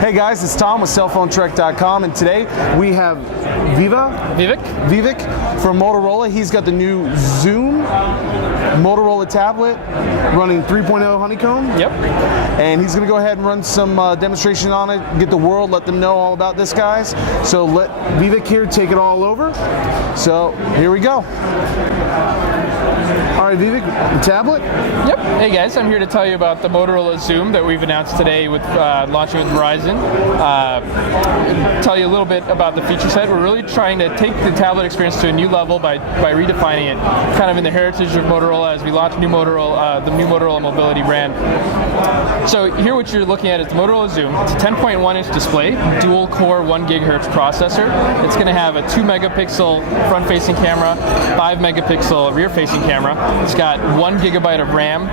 Hey guys, it's Tom with cellphonetrek.com, and today we have Vivek from Motorola. He's got the new Xoom Motorola tablet running 3.0 Honeycomb. Yep. And he's going to go ahead and run some demonstration on it, get the world, let them know all about this, guys. So let Vivek here take it all over. So here we go. All right, Vivek, the tablet? Yep. Hey guys, I'm here to tell you about the Motorola Xoom that we've announced today with launching with Verizon. Tell you a little bit about the feature set. We're really trying to take the tablet experience to a new level by redefining it, kind of in the heritage of Motorola as we launch the new Motorola mobility brand. So here what you're looking at is the Motorola Xoom. It's a 10.1-inch display, dual-core 1 gigahertz processor. It's going to have a 2-megapixel front-facing camera, 5-megapixel rear-facing camera. It's got 1 gigabyte of RAM.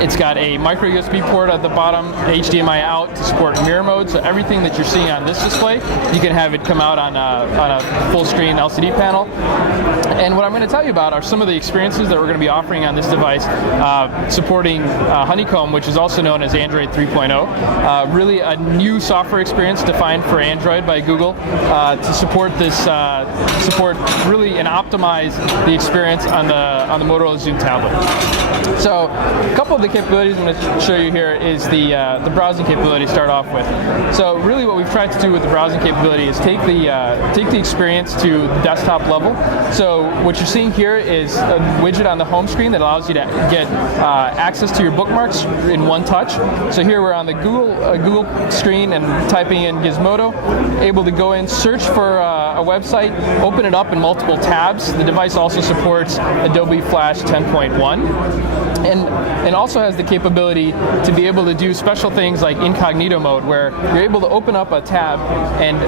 It's got a micro USB port at the bottom, HDMI out to support mirror mode. So everything that you're seeing on this display, you can have it come out on a full-screen LCD panel. And what I'm going to tell you about are some of the experiences that we're going to be offering on this device, supporting Honeycomb, which is also known as Android 3.0. Really a new software experience defined for Android by Google to support this, really and optimize the experience on the Motorola Xoom tablet. So a couple of the capabilities I'm going to show you here is the browsing capability to start off with. So really what we've tried to do with the browsing capability is take the experience to the desktop level. So what you're seeing here is a widget on the home screen that allows you to get access to your bookmarks in one touch. So here we're on the Google screen and typing in Gizmodo, able to go in, search for a website, open it up in multiple tabs. The device also supports Adobe Flash 10.1. And also has the capability to be able to do special things like incognito mode, where you're able to open up a tab and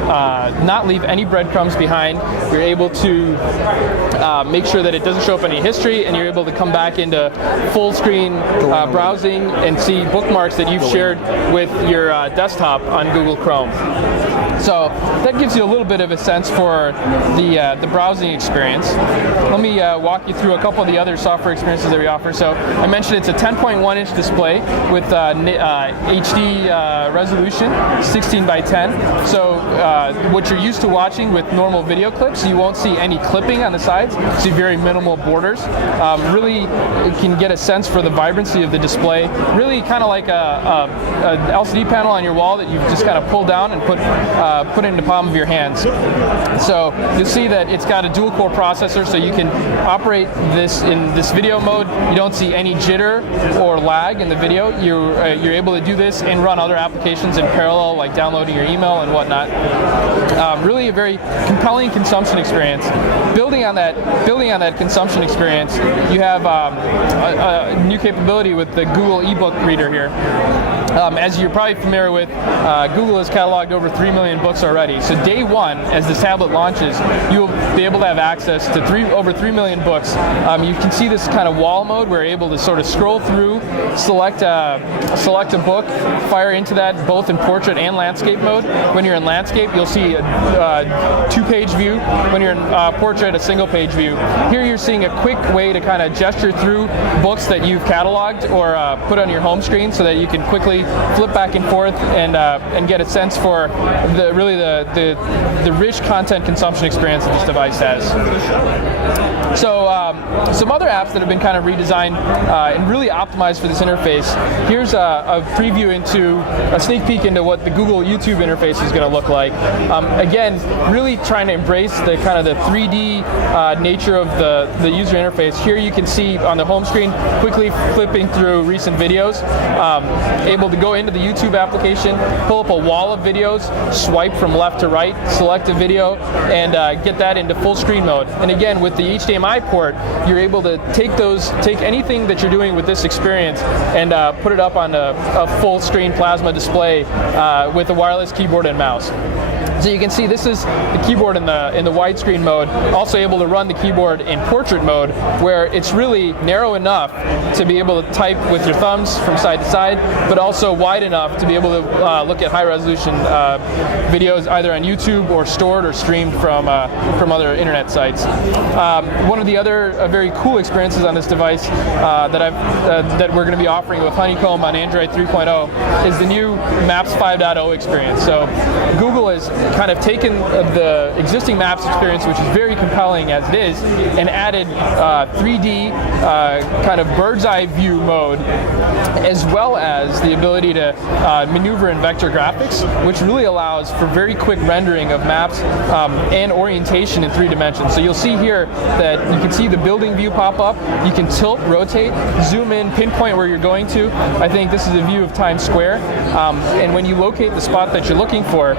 not leave any breadcrumbs behind. You're able to make sure that it doesn't show up any history, and you're able to come back into full screen browsing and see bookmarks that you've shared with your desktop on Google Chrome. So that gives you a little bit of a sense for the browsing experience. Let me walk you through a couple of the other software experiences that we offer. So I mentioned it's a 10.1-inch display with HD resolution, 16 by 10. So what you're used to watching with normal video clips, you won't see any clipping on the sides. You see very minimal borders. Really can get a sense for the vibrancy of the display. Really kind of like a LCD panel on your wall that you've just kind of pulled down and put in the palm of your hands. So you'll see that it's got a dual-core processor, so you can operate this in this video mode. You don't see any jitter or lag in the video. You're able to do this and run other applications in parallel, like downloading your email and whatnot. Really a very compelling consumption experience. Building on that consumption experience, you have a new capability with the Google ebook reader here. As you're probably familiar with, Google has cataloged over 3 million books already. So day one, as the tablet launches, you'll be able to have access to over 3 million books. You can see this kind of wall mode where you're able to sort of scroll through, select a book, fire into that both in portrait and landscape mode. When you're in landscape, you'll see a 2-page view. When you're in portrait, a single-page view. Here you're seeing a quick way to kind of gesture through books that you've cataloged or put on your home screen so that you can quickly flip back and forth and get a sense for the rich content consumption experience that this device has. So some other apps that have been kind of redesigned and really optimized for this interface. Here's a preview into a sneak peek into what the Google YouTube interface is going to look like. Again, really trying to embrace the kind of the 3D nature of the user interface. Here you can see on the home screen, quickly flipping through recent videos, able to go into the YouTube application, pull up a wall of videos, swipe from left to right, select a video, and get that into full screen mode. And again, with the HDMI port, you're able to take anything that you're doing with this experience and put it up on a full screen plasma display with a wireless keyboard and mouse. So you can see this is the keyboard in the widescreen mode, also able to run the keyboard in portrait mode, where it's really narrow enough to be able to type with your thumbs from side to side, but also wide enough to be able to look at high resolution videos either on YouTube or stored or streamed from other internet sites. One of the other very cool experiences on this device that we're going to be offering with Honeycomb on Android 3.0 is the new Maps 5.0 experience. So Google has kind of taken the existing Maps experience, which is very compelling as it is, and added 3D kind of bird's eye view mode, as well as the ability to maneuver in vector graphics, which really allows for very quick rendering of maps and orientation in 3 dimensions. So you'll see here that you can see the building view pop up. You can tilt, rotate, zoom in, pinpoint where you're going to. I think this is a view of Times Square. And when you locate the spot that you're looking for,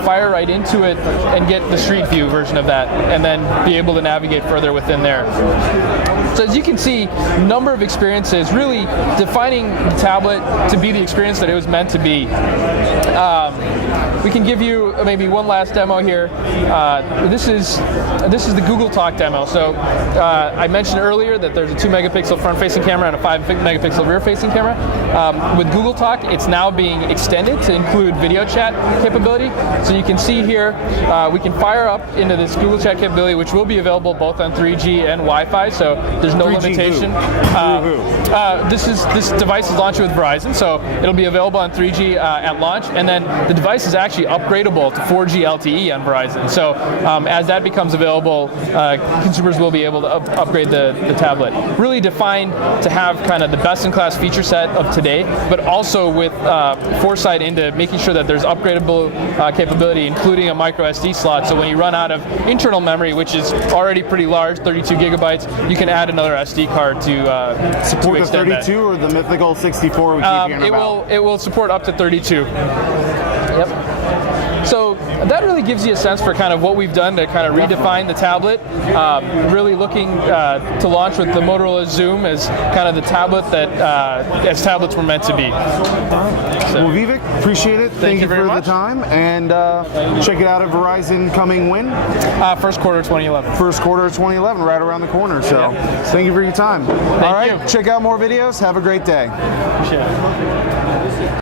fire right into it and get the street view version of that, and then be able to navigate further within there. So as you can see, number of experiences really defining the tablet to be the experience that it was meant to be. We can give you maybe one last demo here. This is the Google Talk demo. So I mentioned earlier that there's a 2 megapixel front-facing camera and a 5 megapixel rear-facing camera. With Google Talk, it's now being extended to include video chat capability. So you can see here, we can fire up into this Google Chat capability, which will be available both on 3G and Wi-Fi. So there's no limitation. This device is launching with Verizon, so it'll be available on 3G at launch, and then the device is actually upgradable to 4G LTE on Verizon. So as that becomes available, consumers will be able to upgrade the tablet. Really defined to have kind of the best-in-class feature set of today, but also with foresight into making sure that there's upgradable capability, including a micro SD slot. So when you run out of internal memory, which is already pretty large, 32 gigabytes, you can add another SD card to support to the 32 that. or the mythical 64 we keep hearing about? It will support up to 32. Yep. So that really gives you a sense for kind of what we've done to kind of redefine the tablet. Really looking to launch with the Motorola Xoom as kind of the tablet that as tablets were meant to be. So, well, Vivek, appreciate it. Thank you very for much. the time. And check it out at Verizon coming when? First quarter 2011. First quarter of 2011, right around the corner. So thank you for your time. All right, you. check out more videos. Have a great day. Appreciate it.